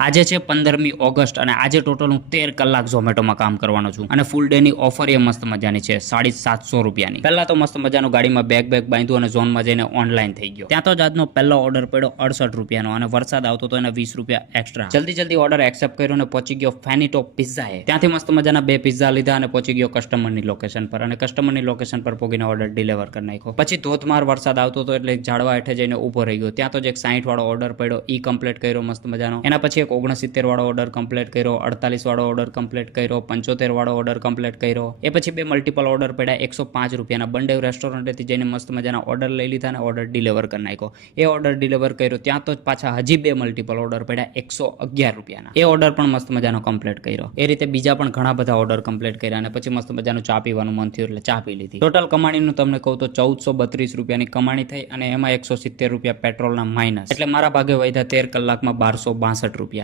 આજે છે 15મી ઓગસ્ટ અને આજે ટોટલ હું 13 કલાક ઝોમેટોમાં કામ કરવાનો છું અને ફૂલ ડેની ઓફર એ મસ્ત મજાની છે 750 રૂપિયાની. પહેલા તો મસ્ત મજાનું ગાડીમાં બેગ બાંધ્યું અને ઝોનમાં જઈને ઓનલાઈન થઈ ગયો. ત્યાં તો જ આજનો પહેલો ઓર્ડર પડ્યો 68 રૂપિયાનો અને વરસાદ આવતો તો એના 20 રૂપિયા એક્સ્ટ્રા. જલ્દી ઓર્ડર એક્સેપ્ટ કર્યો અને પહોંચી ગયો ફેનીટો પિઝ્ઝાએ. ત્યાંથી મસ્ત મજાના 2 પિઝ્ઝા લીધા અને પહોંચી ગયો કસ્ટમરની લોકેશન પર અને કસ્ટમરની લોકેશન પર પોગીને ઓર્ડર ડિલિવર કરી નાખ્યો. પછી ધોધમાર વરસાદ આવતો હતો એટલે ઝાડવા હેઠે જઈને ઊભો રહી ગયો. ત્યાં તો જ એક 60 વાળો ઓર્ડર પડ્યો, ઈ કમ્પ્લીટ કર્યો મસ્ત મજાનો. એના પછી એક 69 વાળો ઓર્ડર કમ્પ્લીટ કર્યો, 48 વાળો ઓર્ડર કમ્પ્લીટ કર્યો, 75 વાળો ઓર્ડર કમ્પ્લીટ કર્યો. એ પછી 2 મલ્ટિપલ ઓર્ડર પડ્યા 105 રૂપિયાના. બંડેવ રેસ્ટોરન્ટેથી જઈને મસ્ત મજાના ઓર્ડર લઈ લીધા અને ઓર્ડર ડિલિવર કરી નાખ્યો. એ ઓર્ડર ડિલિવર કર્યો ત્યાં તો પાછા હજી 2 મલ્ટિપલ ઓર્ડર પડ્યા 111 રૂપિયાના. એ ઓર્ડર પણ મસ્ત મજાનો કમ્પ્લીટ કર્યો. એ રીતે બીજા પણ ઘણા બધા ઓર્ડર કમ્પ્લીટ કર્યા અને પછી મસ્ત મજાનું ચા પીવાનું મન થયું એટલે ચા પી લીધી. ટોટલ કમાણીનું તમને કહું તો 1432 રૂપિયાની કમાણી થઈ અને એમાં 170 રૂપિયા પેટ્રોલના માઇનસ, એટલે મારા ભાગે વધ્યા 13 કલાકમાં 1262 રૂપિયા.